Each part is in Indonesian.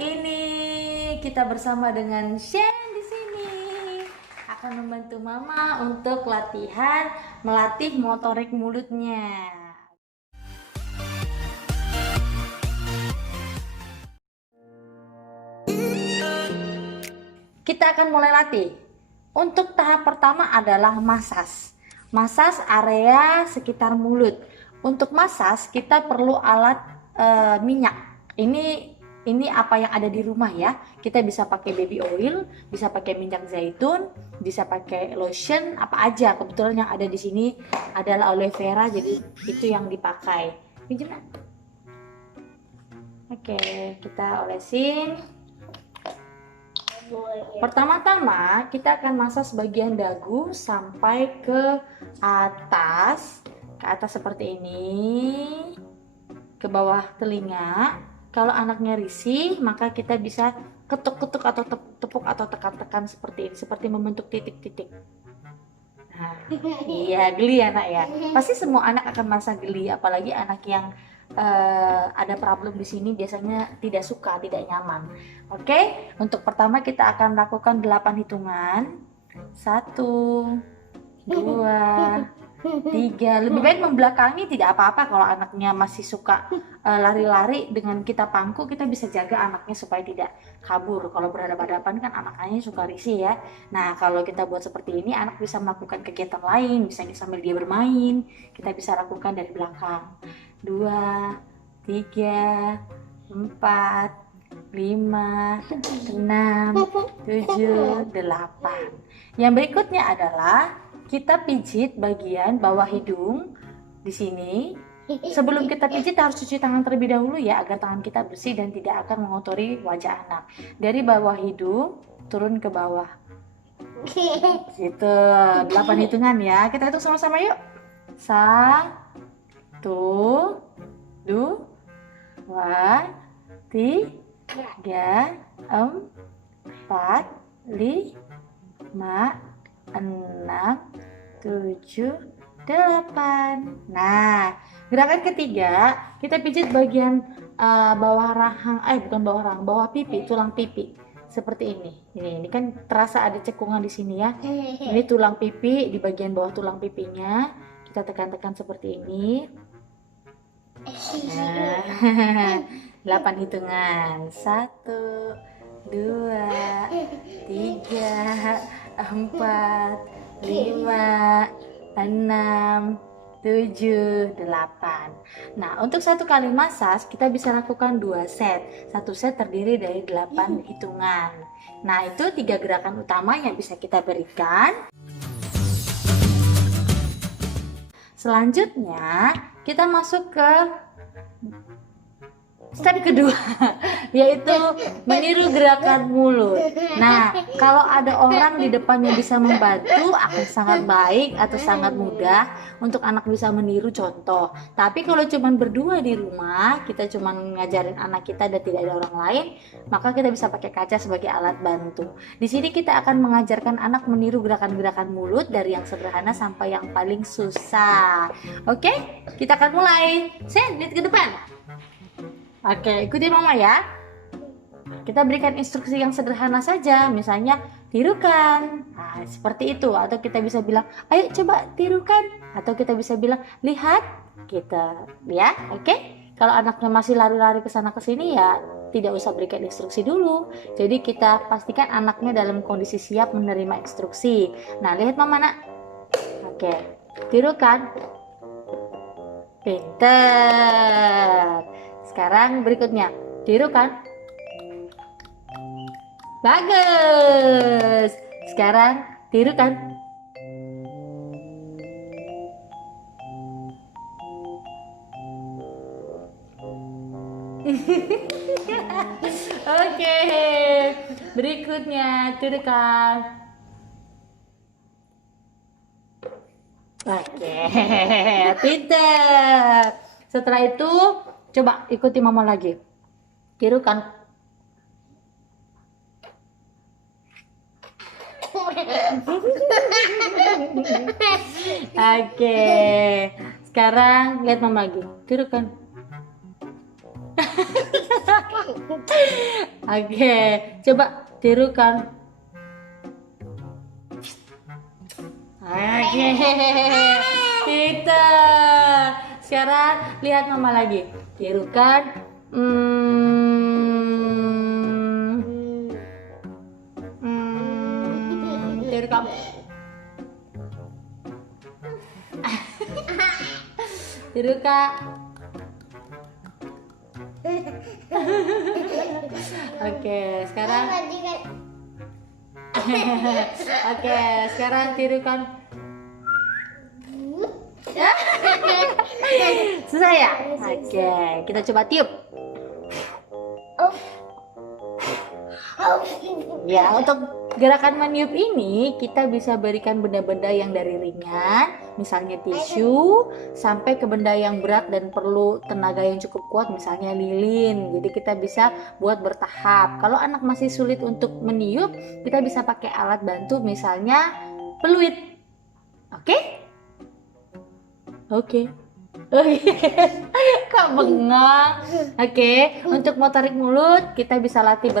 ini kita bersama dengan Shen di sini akan membantu Mama untuk melatih motorik mulutnya. Kita akan mulai latih. Untuk tahap pertama adalah masas. Masas area sekitar mulut. Untuk masas kita perlu alat minyak. Ini apa yang ada di rumah ya. Kita bisa pakai baby oil, bisa pakai minyak zaitun, bisa pakai lotion, apa aja. Kebetulan yang ada di sini adalah aloe vera, jadi itu yang dipakai. Pinjam. Oke, kita olesin. Pertama-tama kita akan masas bagian dagu sampai ke atas seperti ini, ke bawah telinga. Kalau anaknya risih, maka kita bisa ketuk-ketuk atau tepuk atau tekan-tekan seperti ini, seperti membentuk titik-titik. Nah, iya, geli anak ya. Pasti semua anak akan merasa geli, apalagi anak yang ada problem di sini biasanya tidak suka, tidak nyaman. Oke, untuk pertama kita akan lakukan 8 hitungan. 1, 2, 3. Lebih baik membelakangi, tidak apa-apa kalau anaknya masih suka lari-lari. Dengan kita pangku, kita bisa jaga anaknya supaya tidak kabur. Kalau berhadapan-hadapan kan anaknya suka risih ya. Nah, kalau kita buat seperti ini, anak bisa melakukan kegiatan lain, misalnya sambil dia bermain, kita bisa lakukan dari belakang. 2, 3, 4, 5, 6, 7, 8. Yang berikutnya adalah kita pijit bagian bawah hidung di sini. Sebelum kita pijit harus cuci tangan terlebih dahulu ya, agar tangan kita bersih dan tidak akan mengotori wajah anak. Dari bawah hidung turun ke bawah. Gitu, 8 hitungan ya. Kita hitung sama-sama yuk. 1, 2, 3, 4, 5, 6, 7, 8. Nah, gerakan ketiga kita pijit bagian bawah rahang, bawah pipi, tulang pipi. Seperti ini. Ini kan terasa ada cekungan di sini ya. Ini tulang pipi, di bagian bawah tulang pipinya. Kita tekan-tekan seperti ini. Nah, 8 hitungan. 1, 2, 3, 4, 5, 6, 7, 8. Nah, untuk satu kali masas kita bisa lakukan 2 set. Satu set terdiri dari 8 hitungan. Nah, itu 3 gerakan utama yang bisa kita berikan. Selanjutnya kita masuk ke step kedua, yaitu meniru gerakan mulut. Nah, kalau ada orang di depan yang bisa membantu akan sangat baik atau sangat mudah untuk anak bisa meniru contoh. Tapi kalau cuma berdua di rumah, kita cuma ngajarin anak kita dan tidak ada orang lain, maka kita bisa pakai kaca sebagai alat bantu. Di sini kita akan mengajarkan anak meniru gerakan-gerakan mulut dari yang sederhana sampai yang paling susah. Oke, kita akan mulai. Sen, lihat ke depan. Oke, ikuti Mama ya. Kita berikan instruksi yang sederhana saja, misalnya tirukan. Nah, seperti itu. Atau kita bisa bilang, ayo coba tirukan. Atau kita bisa bilang, lihat. Gitu, ya. Oke. Kalau anaknya masih lari-lari ke sana ke sini ya tidak usah berikan instruksi dulu. Jadi kita pastikan anaknya dalam kondisi siap menerima instruksi. Nah, lihat Mama nak. Oke, tirukan. Pinter. Sekarang berikutnya, tirukan. Bagus. Sekarang tirukan. Oke. Berikutnya tirukan. Oke. Pinter. Setelah itu coba ikuti Mama lagi. Tirukan. Oke. Sekarang lihat Mama lagi. Tirukan. Oke, coba tirukan. Oke, pintar. Sekarang lihat mama lagi. Tirukan. Tirukan. Tirukan. Oke, sekarang. Oke, sekarang tirukan. Susah ya? Oke, kita coba tiup. Ya, untuk gerakan meniup ini kita bisa berikan benda-benda yang dari ringan, misalnya tisu, sampai ke benda yang berat dan perlu tenaga yang cukup kuat, misalnya lilin. Jadi kita bisa buat bertahap. Kalau anak masih sulit untuk meniup, kita bisa pakai alat bantu, misalnya peluit. Oke? Oke. Kak bengong. Oke, untuk motorik mulut kita bisa latih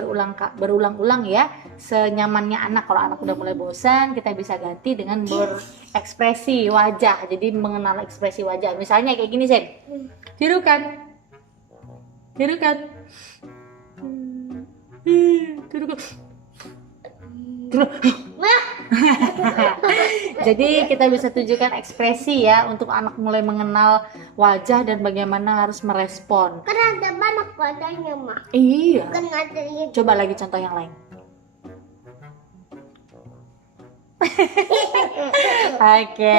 berulang-ulang ya, senyamannya anak. Kalau anak udah mulai bosan, kita bisa ganti dengan berekspresi wajah. Jadi mengenal ekspresi wajah. Misalnya kayak gini, Sen. Tirukan. Tirukan. Tirukan. Jadi kita bisa tunjukkan ekspresi ya untuk anak mulai mengenal wajah dan bagaimana harus merespon. Kan ada banyak wajahnya, Mak. Iya. Kan ada yang Coba lagi contoh yang lain. Oke.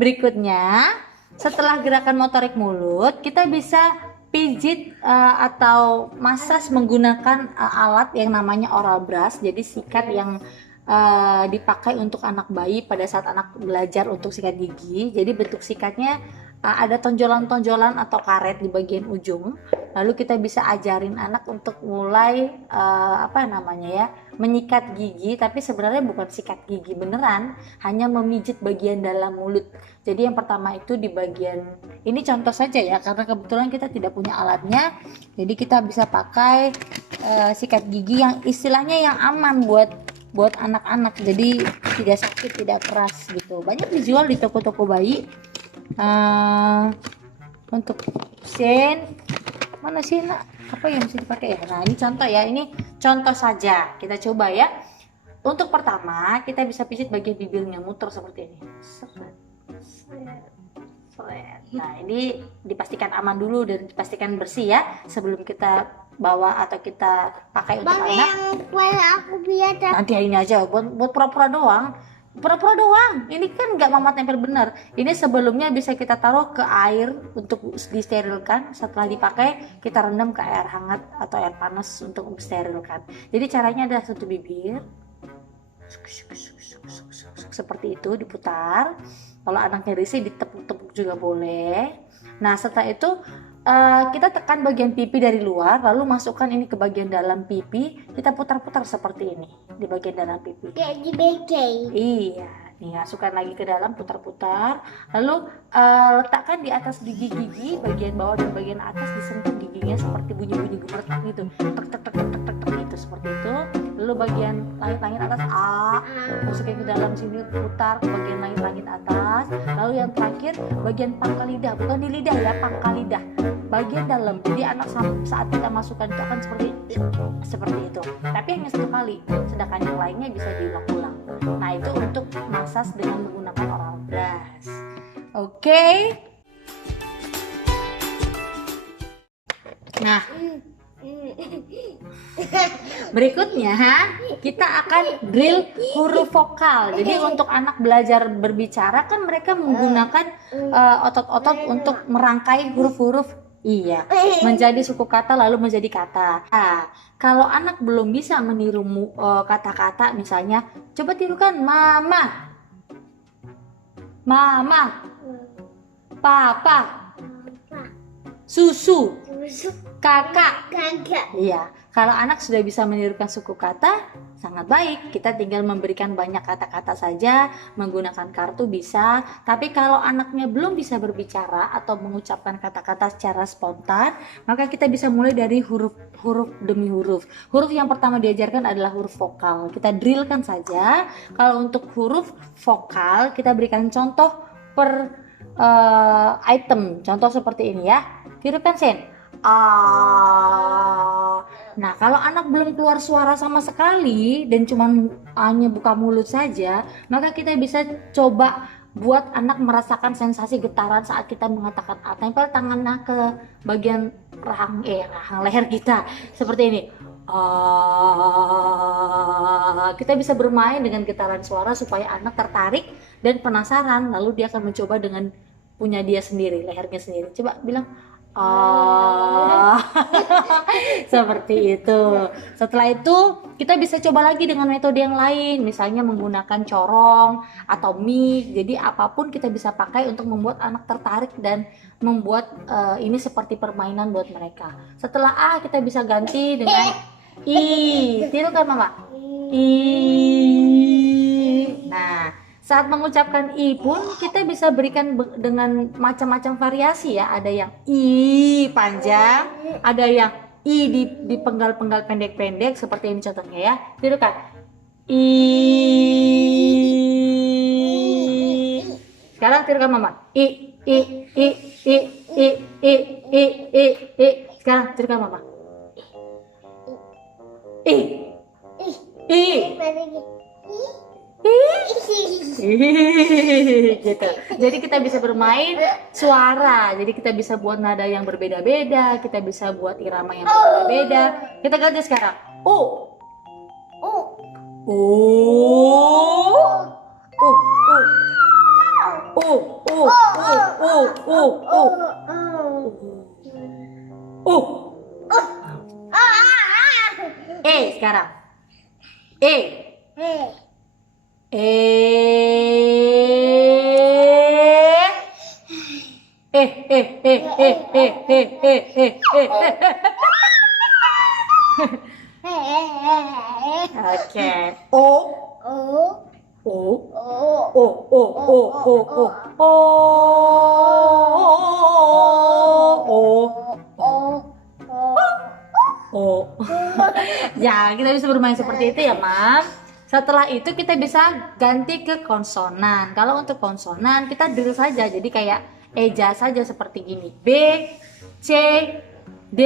Berikutnya, setelah gerakan motorik mulut, kita bisa pijit atau massage menggunakan alat yang namanya oral brush. Jadi sikat yang dipakai untuk anak bayi pada saat anak belajar untuk sikat gigi. Jadi bentuk sikatnya ada tonjolan-tonjolan atau karet di bagian ujung. Lalu kita bisa ajarin anak untuk mulai menyikat gigi, tapi sebenarnya bukan sikat gigi beneran, hanya memijit bagian dalam mulut. Jadi yang pertama itu di bagian ini contoh saja ya, karena kebetulan kita tidak punya alatnya. Jadi kita bisa pakai sikat gigi yang istilahnya yang aman buat anak-anak. Jadi tidak sakit, tidak keras gitu. Banyak dijual di toko-toko bayi. Untuk Sen, mana sih nak? Apa yang bisa dipakai ya? Nah ini contoh ya, ini contoh saja. Kita coba ya. Untuk pertama kita bisa pijit bagian bibirnya, muter seperti ini. Nah ini dipastikan aman dulu dan dipastikan bersih ya sebelum kita bawa atau kita pakai untuk anak. yang aku biasa. Nanti ini aja buat pura-pura doang. Pura-pura doang. Ini kan nggak mama tempel benar. Ini sebelumnya bisa kita taruh ke air untuk disterilkan. Setelah dipakai kita rendam ke air hangat atau air panas untuk mensterilkan. Jadi caranya adalah tutup bibir. Seperti itu diputar. Kalau anaknya risih ditepuk-tepuk juga boleh. Nah setelah itu kita tekan bagian pipi dari luar, lalu masukkan ini ke bagian dalam pipi. Kita putar-putar seperti ini di bagian dalam pipi. Kayak di BK. Iya, nih masukkan lagi ke dalam, putar-putar. Lalu letakkan di atas gigi-gigi bagian bawah dan bagian atas, disentuh giginya seperti bunyi-bunyi gemeretak gitu. Tek tek tek tek tek tek gitu seperti itu. Lalu bagian langit-langit atas masukin ke dalam sini, putar ke bagian langit-langit atas. Lalu yang terakhir bagian pangkal lidah, bukan di lidah ya, pangkal lidah. Bagian dalam. Jadi anak saat kita masukkan itu akan seperti itu. Tapi hanya satu kali. Sedangkan yang lainnya bisa diulang-ulang. Nah, itu untuk massage dengan menggunakan oral brush. Oke. Nah, berikutnya kita akan drill huruf vokal. Jadi untuk anak belajar berbicara kan mereka menggunakan otot-otot untuk merangkai huruf-huruf menjadi suku kata lalu menjadi kata. Nah, kalau anak belum bisa meniru kata-kata, misalnya coba tirukan mama, mama, papa, susu, kakak. Iya, kalau anak sudah bisa menirukan suku kata, sangat baik. Kita tinggal memberikan banyak kata-kata saja, menggunakan kartu bisa. Tapi kalau anaknya belum bisa berbicara atau mengucapkan kata-kata secara spontan, maka kita bisa mulai dari huruf demi huruf. Huruf yang pertama diajarkan adalah huruf vokal. Kita drillkan saja. Kalau untuk huruf vokal, kita berikan contoh per item. Contoh seperti ini ya. Tirukan Sen. Nah, kalau anak belum keluar suara sama sekali dan cuma hanya buka mulut saja, maka kita bisa coba buat anak merasakan sensasi getaran saat kita mengatakan A. Tempel tangannya ke bagian rahang leher kita seperti ini. Kita bisa bermain dengan getaran suara supaya anak tertarik dan penasaran, lalu dia akan mencoba dengan punya dia sendiri, lehernya sendiri. Coba bilang seperti itu. Setelah itu kita bisa coba lagi dengan metode yang lain, misalnya menggunakan corong atau mic. Jadi apapun kita bisa pakai untuk membuat anak tertarik dan membuat ini seperti permainan buat mereka. Setelah A kita bisa ganti dengan I. Tirukan Mama. I. Nah, saat mengucapkan I pun kita bisa berikan dengan macam-macam variasi ya. Ada yang I panjang, ada yang I di penggal-penggal pendek-pendek seperti ini contohnya ya. Tirukan. I. Sekarang tirukan Mama. I. Sekarang tirukan Mama. I. Gitu. Jadi kita bisa bermain suara. Jadi kita bisa buat nada yang berbeda-beda, kita bisa buat irama yang berbeda-beda. Kita ganti sekarang. O. Sekarang. Oke. Ya, kita bisa bermain seperti itu ya, Mam. Setelah itu kita bisa ganti ke konsonan. Kalau untuk konsonan kita drill saja, jadi kayak eja saja seperti gini. B, C, D,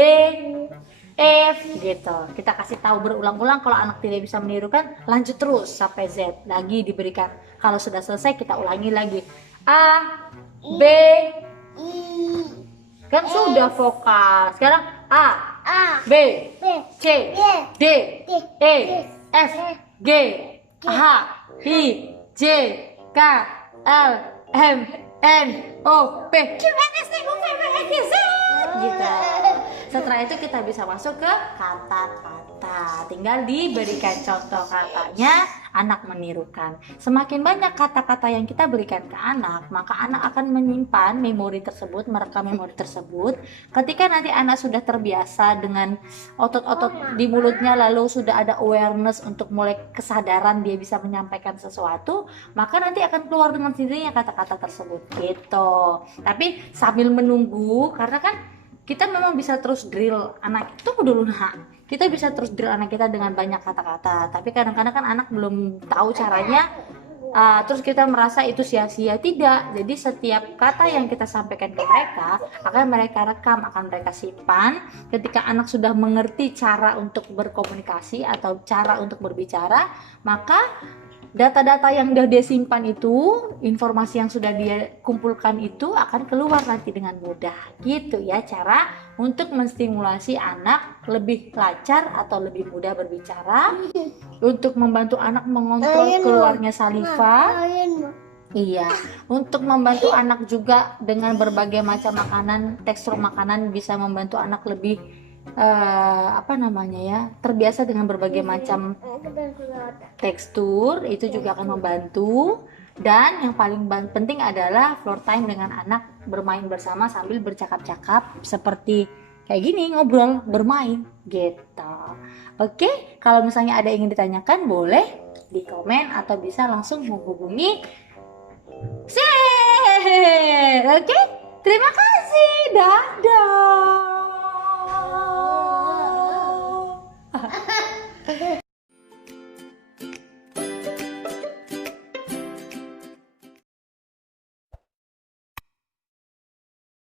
F gitu. Kita kasih tahu berulang-ulang. Kalau anak tidak bisa menirukan, lanjut terus sampai Z. Lagi diberikan. Kalau sudah selesai kita ulangi lagi. A, B, kan sudah vokal. Sekarang A, B, C, D, E, F, G, H, I, J, K, L, M, N, O, P, Q, R, S, T, U, V, W, X, Y, Z gitu. Setelah itu kita bisa masuk ke kata-kata. Tinggal diberikan contoh katanya, anak menirukan. Semakin banyak kata-kata yang kita berikan ke anak, maka anak akan menyimpan memori tersebut, merekam memori tersebut. Ketika nanti anak sudah terbiasa dengan otot-otot di mulutnya, lalu sudah ada awareness untuk mulai kesadaran dia bisa menyampaikan sesuatu, maka nanti akan keluar dengan sendirinya kata-kata tersebut gitu. Tapi sambil menunggu, karena kan kita memang bisa terus drill anak itu dulu, kita bisa terus drill anak kita dengan banyak kata-kata, tapi kadang-kadang kan anak belum tahu caranya, terus kita merasa itu sia-sia. Tidak, jadi setiap kata yang kita sampaikan ke mereka akan mereka rekam, akan mereka simpan. Ketika anak sudah mengerti cara untuk berkomunikasi atau cara untuk berbicara, maka data-data yang sudah dia simpan itu, informasi yang sudah dia kumpulkan itu akan keluar nanti dengan mudah. Gitu ya cara untuk menstimulasi anak lebih lancar atau lebih mudah berbicara, untuk membantu anak mengontrol keluarnya saliva. Iya, untuk membantu anak juga dengan berbagai macam makanan, tekstur makanan bisa membantu anak lebih terbiasa dengan berbagai macam tekstur, itu juga akan membantu. Dan yang paling penting adalah floor time dengan anak, bermain bersama sambil bercakap-cakap seperti kayak gini, ngobrol, bermain gitu. Oke, kalau misalnya ada yang ingin ditanyakan boleh di komen atau bisa langsung menghubungi Share. Oke, terima kasih. Dadah.